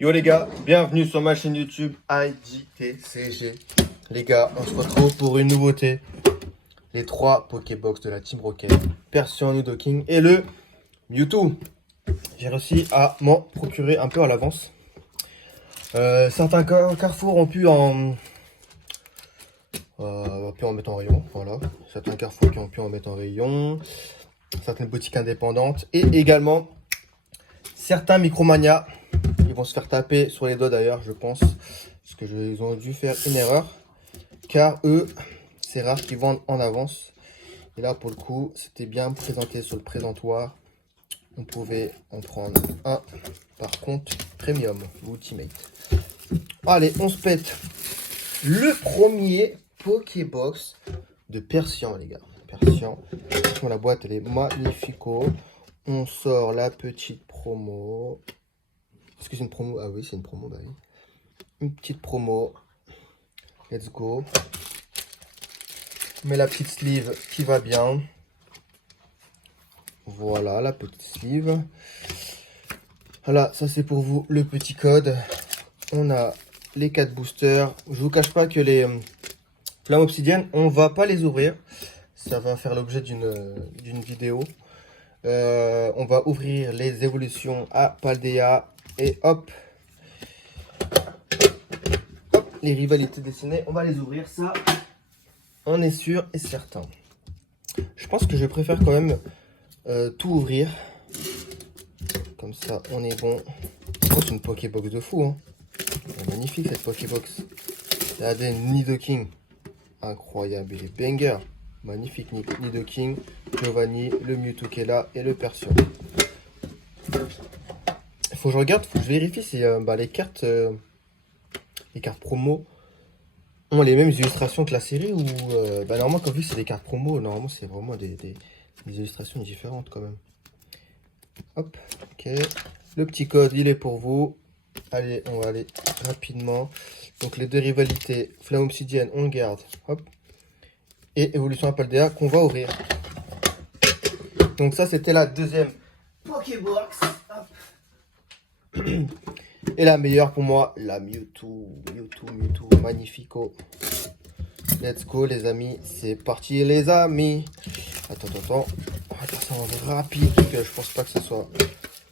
Yo les gars, bienvenue sur ma chaîne YouTube IJTCG. Les gars, on se retrouve pour une nouveauté. Les 3 Pokébox de la Team Rocket. Persian, Nidoking et le Mewtwo. J'ai réussi à m'en procurer un peu à l'avance. Certains carrefours ont pu en mettre en rayon. Voilà. Certains carrefours qui ont pu en mettre en rayon. Certaines boutiques indépendantes. Et également certains Micromania. Ils vont se faire taper sur les doigts d'ailleurs, je pense. Parce que ils ont dû faire une erreur. Car eux, c'est rare qu'ils vendent en avance. Et là, pour le coup, c'était bien présenté sur le présentoir. On pouvait en prendre un par contre premium ultimate. Allez, on se pète le premier Pokébox de Persian, les gars. Persian. La boîte, elle est magnifico. On sort la petite promo. Est-ce que c'est une promo? Ah oui, c'est une promo, bah oui. Une petite promo. Let's go. On met la petite sleeve qui va bien. Voilà, la petite sleeve. Voilà, ça c'est pour vous le petit code. On a les 4 boosters. Je vous cache pas que les flammes obsidiennes, on va pas les ouvrir. Ça va faire l'objet d'une vidéo. On va ouvrir les évolutions à Paldea. Et hop. Hop, les rivalités dessinées, on va les ouvrir. Ça, on est sûr et certain. Je pense que je préfère quand même tout ouvrir. Comme ça, on est bon. Oh, c'est une Pokébox de fou, hein. Magnifique cette Pokébox. Regardez, Nidoking. Incroyable, il est banger. Magnifique Nidoking, Giovanni, le Mewtwo qui est là et le Persian. Il faut que je regarde, faut que je vérifie si les cartes promo ont les mêmes illustrations que la série ou normalement quand vu c'est des cartes promo, normalement c'est vraiment des illustrations différentes quand même. Hop, ok. Le petit code, il est pour vous. Allez, on va aller rapidement. Donc les deux rivalités, Flamme Obsidienne, on le garde. Hop. Et Évolution à Paldea qu'on va ouvrir. Donc ça, c'était la deuxième Pokébox. Hop. Et la meilleure pour moi, la Mewtwo. Mewtwo, magnifico. Let's go les amis, c'est parti les amis. Attends. On va faire ça en rapide, parce que je pense pas que ce soit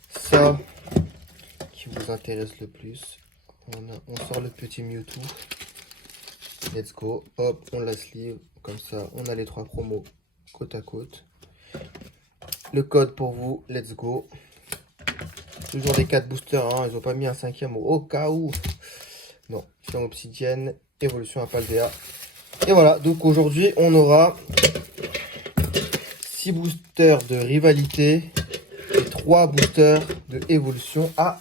ça qui vous intéresse le plus. On sort le petit Mewtwo. Let's go. Hop, on la sleeve. Comme ça, on a les 3 promos côte à côte. Le code pour vous. Let's go. Toujours les 4 boosters. Hein, ils n'ont pas mis un 5e au cas où. Non. Flamme obsidienne. Évolution à Paldea. Et voilà. Donc aujourd'hui, on aura 6 boosters de rivalité. Et 3 boosters de évolution à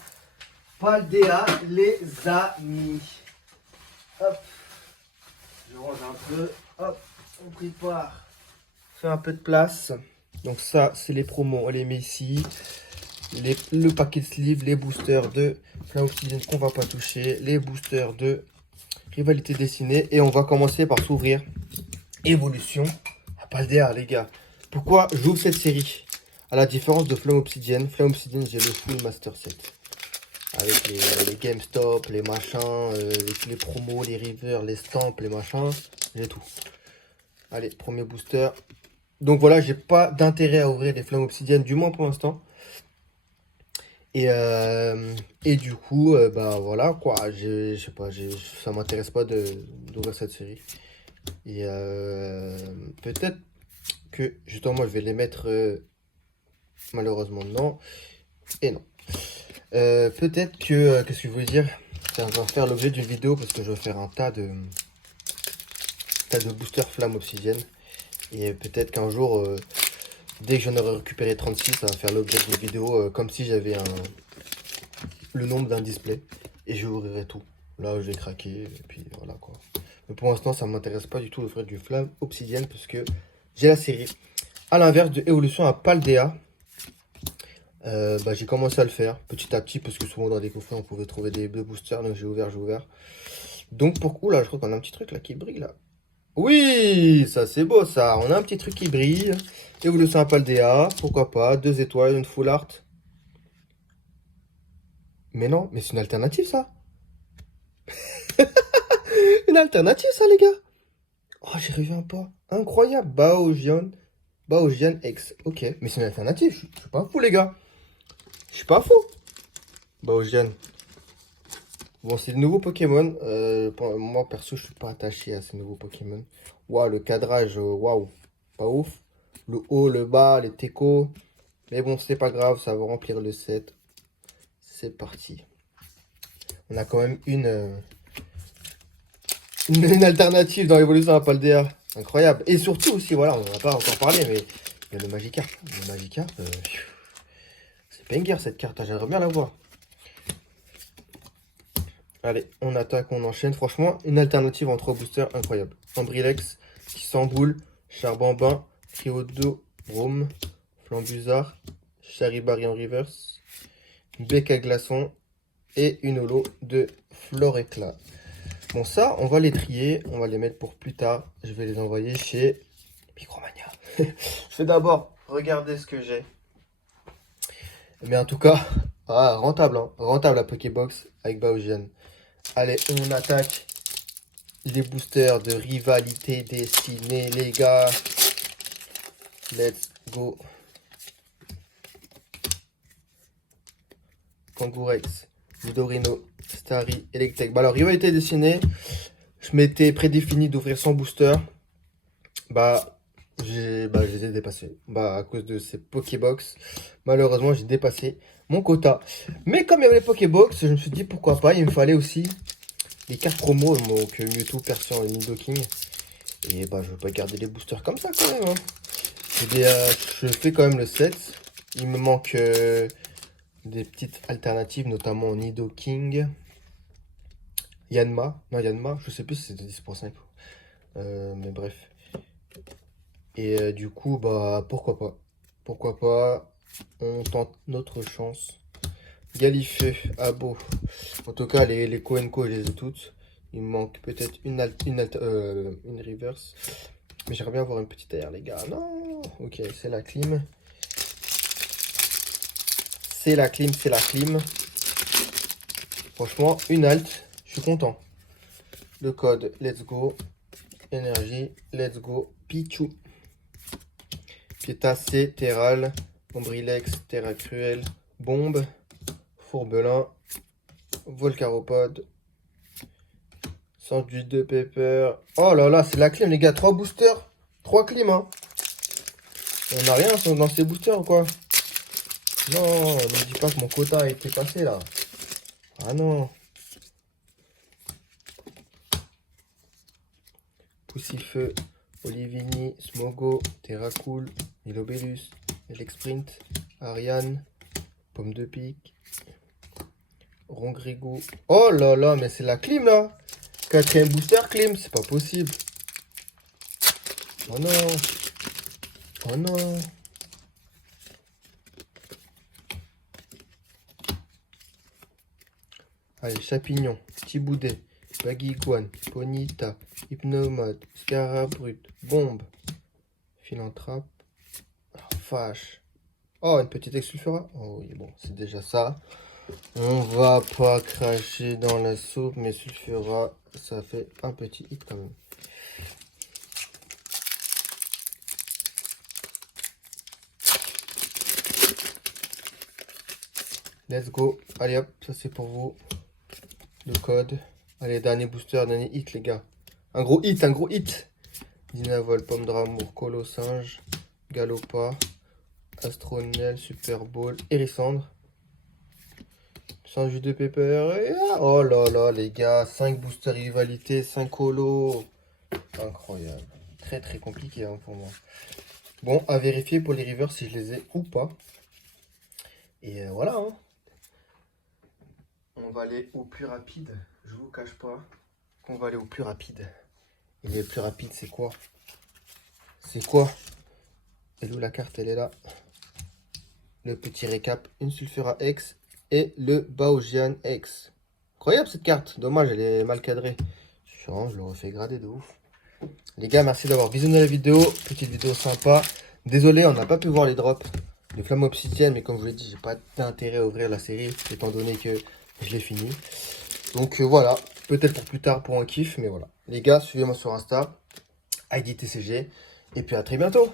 Paldea, les amis. Hop. Je range un peu. Hop. On prépare. Fait un peu de place. Donc ça, c'est les promos. On les met ici. Le paquet de sleeve, les boosters de Flamme Obsidienne qu'on va pas toucher. Les boosters de rivalité dessinée. Et on va commencer par s'ouvrir. Évolution à Paldea, les gars. Pourquoi j'ouvre cette série? À la différence de Flamme Obsidienne, j'ai le full master set. Avec les GameStop, les machins, les promos, les rivers, les stamps, les machins. J'ai tout. Allez, premier booster. Donc voilà, j'ai pas d'intérêt à ouvrir les flammes obsidiennes, du moins pour l'instant. Et du coup, voilà quoi. Je sais pas, ça m'intéresse pas d'ouvrir cette série. Et peut-être que justement, je vais les mettre. Malheureusement, non. Et non. Peut-être que. Qu'est-ce que je veux dire? Ça va faire l'objet d'une vidéo parce que je vais faire un tas de boosters flammes obsidiennes. Et peut-être qu'un jour, dès que j'en aurai récupéré 36, ça va faire l'objet d'une vidéo comme si j'avais le nombre d'un display. Et je ouvrirai tout. Là, je vais craquer. Et puis voilà quoi. Mais pour l'instant, ça ne m'intéresse pas du tout d'offrir du flamme obsidienne parce que j'ai la série. A l'inverse de évolution à Paldea. J'ai commencé à le faire petit à petit parce que souvent dans des coffrets on pouvait trouver des boosters. Donc j'ai ouvert. Donc pour là, je crois qu'on a un petit truc là qui brille là. Oui, ça c'est beau ça. On a un petit truc qui brille. Évolution à Paldea, pourquoi pas. 2 étoiles, une full art. Mais non, mais c'est une alternative, ça. Une alternative, ça, les gars. Oh, j'y reviens pas. Incroyable. Baojian X. Ok, mais c'est une alternative. Je suis pas fou, les gars. Je suis pas fou. Baojian. Bon, c'est le nouveau Pokémon. Moi, perso, je suis pas attaché à ces nouveaux Pokémon. Waouh, le cadrage, waouh. Pas ouf. Le haut, le bas, les techos. Mais bon, c'est pas grave, ça va remplir le set. C'est parti. On a quand même une alternative dans l'évolution à Paldea. Incroyable. Et surtout aussi, voilà, on n'en a pas encore parlé, mais il y a le Magikarp. Le Magikarp, c'est banger cette carte, hein, j'aimerais bien la voir. Allez, on attaque, on enchaîne. Franchement, une alternative en 3 boosters incroyable. Ambrilex, Kissamboul, Charbambin, Cryodo, Rome, Flambuzard, Charibari en reverse, Bec à glaçon et une holo de Floréclat. Bon, ça, on va les trier, on va les mettre pour plus tard. Je vais les envoyer chez Micromania. Je vais d'abord regarder ce que j'ai. Mais en tout cas, rentable, hein. Rentable la Pokébox avec Baojian. Allez, on attaque les boosters de rivalité destinée, les gars. Let's go. Kangourex, Midorino, Starry, Electek. Bah alors, rivalité destinée, je m'étais prédéfini d'ouvrir 100 boosters. Je les ai dépassés. À cause de ces Pokébox, malheureusement, j'ai dépassé mon quota. Mais comme il y avait les Pokébox, je me suis dit pourquoi pas. Il me fallait aussi les cartes promo, donc Mewtwo, Persian et Nidoking. Et je vais pas garder les boosters comme ça quand même. Hein. Je fais quand même le set. Il me manque des petites alternatives, notamment Nidoking. Yanma. Non, Yanma, je sais plus si c'était 10%. Mais bref. Et du coup, pourquoi pas. Pourquoi pas. On tente notre chance. Galifeu, Abo. En tout cas, les Koenko, je les ai toutes. Il me manque peut-être une reverse. Mais j'aimerais bien avoir une petite air, les gars. Non. Ok, c'est la clim. C'est la clim, c'est la clim. Franchement, une alt. Je suis content. Le code, let's go. Énergie, let's go. Pichu. Piétacé, Terral, Ombrilex, Terra Cruel, Bombe, Fourbelin, Volcaropode, Sandwich de Pepper. Oh là là, c'est la clim, les gars. 3 boosters, 3 clims, hein. On n'a rien dans ces boosters ou quoi? Non, ne me dis pas que mon quota a été passé là. Ah non. Poussifeu, Olivini, Smogo, Terracool, Nilobellus, Elexprint, Ariane, Pomme de pique, Rongrigou. Oh là là, mais c'est la clim là. 4ème booster clim, c'est pas possible. Oh non. Oh non. Allez, Chapignon, Thiboudet, Baguiguane, Ponita, Hypnomode, Scarabrut, Bombe, Philanthrope, Fâche. Oh, une petite Exsulfera. Oh oui, bon, c'est déjà ça. On va pas cracher dans la soupe, mais Sulfura, ça fait un petit hit quand même. Let's go. Allez hop, ça c'est pour vous. Le code. Allez, dernier booster, dernier hit, les gars. Un gros hit, un gros hit. Dynavol, Pomme d'amour, Colosinge, Galopa, Astronel, Super Bowl, Hérissandre. Sans jus de pépère. Oh là là, les gars. 5 boosters rivalité, 5 holos. Incroyable. Très très compliqué hein, pour moi. Bon, à vérifier pour les rivers si je les ai ou pas. Et voilà. Hein. On va aller au plus rapide. Je vous cache pas qu'on va aller au plus rapide. Et le plus rapide, c'est quoi? C'est quoi? Elle où la carte? Elle est là. Le petit récap. Une Sulfura X et le Baojian X. Incroyable cette carte. Dommage, elle est mal cadrée. Je le refais grader de ouf. Les gars, merci d'avoir visionné la vidéo. Petite vidéo sympa. Désolé, on n'a pas pu voir les drops de Flamme Obsidienne. Mais comme je vous l'ai dit, j'ai pas d'intérêt à ouvrir la série. Étant donné que Je l'ai fini. Donc voilà, peut-être pour plus tard, pour un kiff, mais voilà. Les gars, suivez-moi sur Insta, IDTCG, et puis à très bientôt.